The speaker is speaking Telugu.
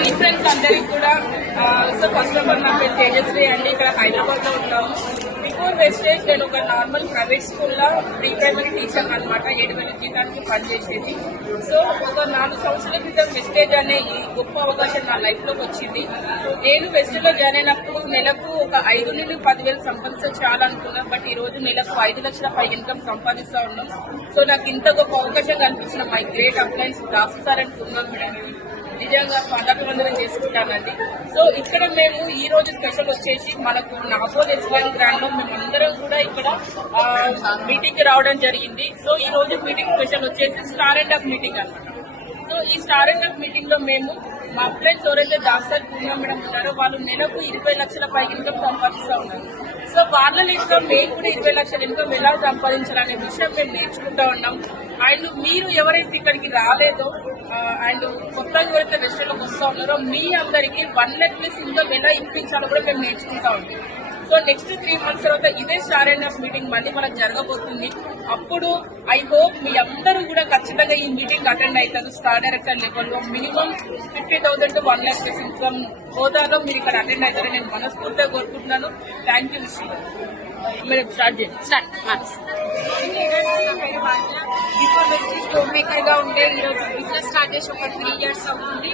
మార్నింగ్ ఫ్రెండ్స్ అందరికి కూడా. సో ఫస్ట్ ఆఫ్ ఆల్ నా పేరు తేజస్వి అండి. ఇక్కడ హైదరాబాద్ లో ఉంటాము. బిఫోర్ వెస్టేజ్ నేను ఒక నార్మల్ ప్రైవేట్ స్కూల్లో ప్రీ ప్రైమరీ టీచర్ అనమాట. 7,000 జీతానికి పనిచేసేది. సో ఒక 4 సంవత్సరాల క్రితం వెస్టేజ్ అనే ఈ గొప్ప అవకాశం నా లైఫ్ లోకి వచ్చింది. నేను వెస్టేజ్ లో జాయిన్ అయినప్పుడు నెలకు ఒక 5 నుండి 10,000 సంపాదించాలనుకున్నాను. బట్ ఈ రోజు నెలకు 5 లక్షల పై ఇన్కమ్ సంపాదిస్తా ఉన్నాం. సో నాకు ఇంత గొప్ప అవకాశం కనిపించిన my great appliances Dasu sir అని ఉన్నాం మేడం. నిజంగా పాదాభివందనం చేసుకుంటానండి. సో ఇక్కడ మేము ఈ రోజు స్పెషల్ వచ్చేసి మనకు నాగోల్ ఎస్ఎన్ గ్రాండ్ లో మేమందరం కూడా ఇక్కడ మీటింగ్ కి రావడం జరిగింది. సో ఈ రోజు మీటింగ్ స్పెషల్ వచ్చేసి స్టార్ అండ్ అప్ మీటింగ్ అన్నమాట. సో ఈ స్టార్ అండ్ అప్ మీటింగ్ లో మేము మా ఫ్రెండ్స్ ఎవరైతే దాసర్ పూర్ణ మేడం ఉన్నారో వాళ్ళు నెలకు 20 లక్షల పై ఇన్కమ్ సంపాదిస్తూ ఉన్నారు. సో వాళ్ళ ఇన్కమ్ మేము కూడా 20 లక్షల ఇన్కమ్ ఎలా సంపాదించాలనే విషయం మేము నేర్చుకుంటా ఉన్నాం. అండ్ మీరు ఎవరైతే ఇక్కడికి రాలేదో అండ్ కొత్తగా ఎవరైతే రెస్టారెంట్లోకి వస్తూ ఉన్నారో మీ అందరికీ 1 lakh ప్లస్ ఇన్కమ్ ఎలా ఇప్పించాలో కూడా మేము నేర్చుకుంటా ఉంటాం. సో నెక్స్ట్ 3 months తర్వాత ఇదే స్టార్ అండ్ అప్ మీటింగ్ మళ్ళీ మనకు జరగబోతుంది. అప్పుడు ఐ హోప్ మీ అందరూ కూడా ఖచ్చితంగా ఈ మీటింగ్ అటెండ్ అవుతారు. స్టార్ డైరెక్టర్ లెవెల్లో మినిమం 50,000 to 1 lakh ఇన్కమ్ హోదాలో మీరు ఇక్కడ అటెండ్ అవుతారని నేను మనస్ఫూర్తిగా కోరుకుంటున్నాను. Thank you. మీరు స్టార్ట్ చేయండి. బిఫోర్ బిజినెస్ హోమ్ మేకర్ గా ఉండే ఈ రోజు బిజినెస్ స్టార్ట్ చేసి ఒక 3 years అవుతుంది.